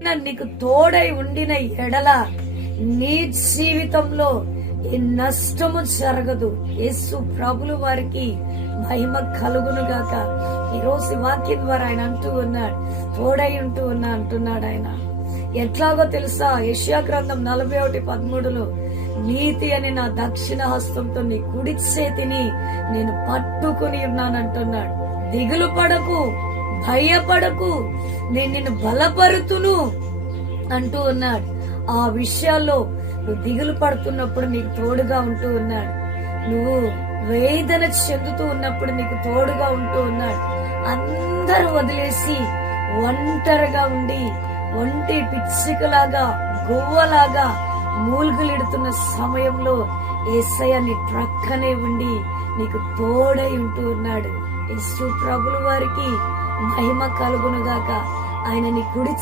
నీకు తోడై ఉండిన ఎడల నీ జీవితంలో ఈ నష్టము జరగదు. యేసు ప్రభులు వారికి మహిమ కలుగును గాక. ఈరోజు వాక్యం ద్వారా ఆయన అంటూ ఉన్నాడు, తోడై ఉంటూ ఉన్నా అంటున్నాడు ఆయన. ఎట్లాగో తెలుసా, యెషయా గ్రంథం 41:13 నీతి అని నా దక్షిణ హస్తంతో నీ కుడి చేతిని నేను పట్టుకుని ఉన్నానంటున్నాడు. దిగులు పడకు, భయపడకు, నేను నిన్ను బలపరుతును అంటూ ఉన్నాడు. ఆ విషయాల్లో నువ్వు దిగులు పడుతున్నప్పుడు నీకు తోడుగా ఉంటూ ఉన్నాడు. నువ్వు వేదన చెందుతూ ఉన్నప్పుడు నీకు తోడుగా ఉంటూ ఉన్నాడు. అందరూ వదిలేసి ఒంటరిగా ఉండి ఒంటి పిచ్చికలాగా గువ్వలాగా మూల్గులిడుతున్న సమయంలో యేసయ్య నీ ప్రక్కనే ఉండి నీకు తోడై ఉంటూ ఉన్నాడు. యేసు ప్రభుల వారికి మహిమ కలుగునుగాక. ఆయన నీ కుడి